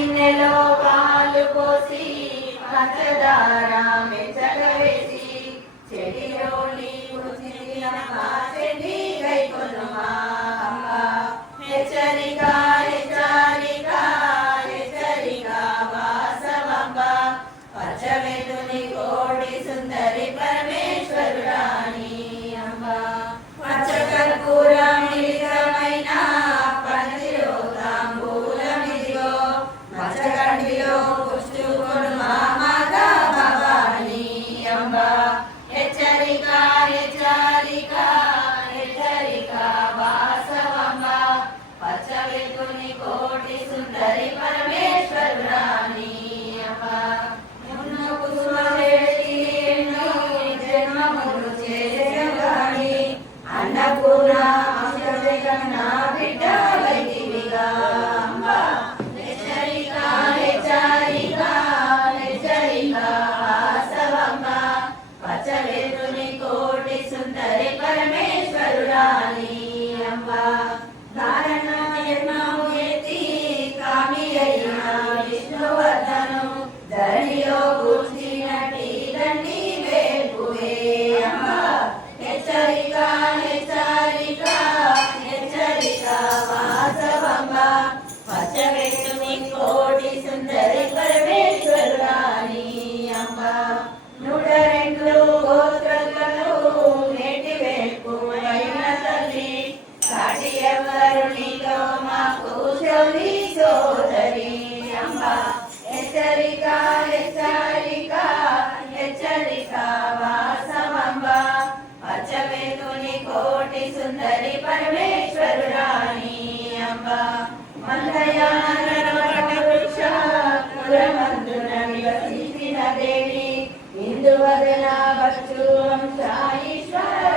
గిన్నెలో పాలు పోసి పంచదార మెచ్చగ వేసి చెడిలో నీవు చిన్నమ్మా చెడి గైకొనుమా హెచ్చరిక హెచ్చరిక హెచ్చరిక వాసవంబ పచ్చవెతుని కోడి సుందరి పరమేశ్వరురాణి అంబ పచ్చ కర్పూర మిలితమైన పంచిలో తాంబూలమిదిగో మచ్చగండిలో పుచ్చుకొను మా మాతా భవాని అంబ హెచ్చరిక హెచ్చరిక హెచ్చరిక వాసవంబ పచ్చవెతుని కోటి సుందరి పరమేశ్వరురాణి అంబ మున్ను కుసుమవేటి ఎన్నో జన్మములు చేసేవాణి అన్నపూర్ణ అంశజగన్న బిడ్డ వైదివిగా అంబ హెచ్చరిక హెచ్చరిక హెచ్చరిక వాసవంబ పచ్చవెతుని కోటి సుందరి పరమేశ్వరురాణి అంబ ధారణ జన్మము ఎత్తి కామి అయిన విష్ణువర్ధను ధరణిలో కూర్చినటి దండి వేపువే అంబ హెచ్చరిక హెచ్చరిక హెచ్చరిక వాసవంబ పచ్చవెతుని కోటి సుందరి పరమేశ్వరురాణి అంబ 102 గోత్రములను నేటి వేపు అయిన తల్లి సాటి ఎవరు నీతో మాకు శౌరి సోదరి అంబ హెచ్చరిక హెచ్చరిక హెచ్చరిక వాసవంబ పచ్చవెతుని కోటి సుందరి పరమేశ్వరురాణి అంబ మందయానరవృక్షపురమందున నివసించిన దేవి ఇందువదన వచ్చు వంశ ఈశ్వర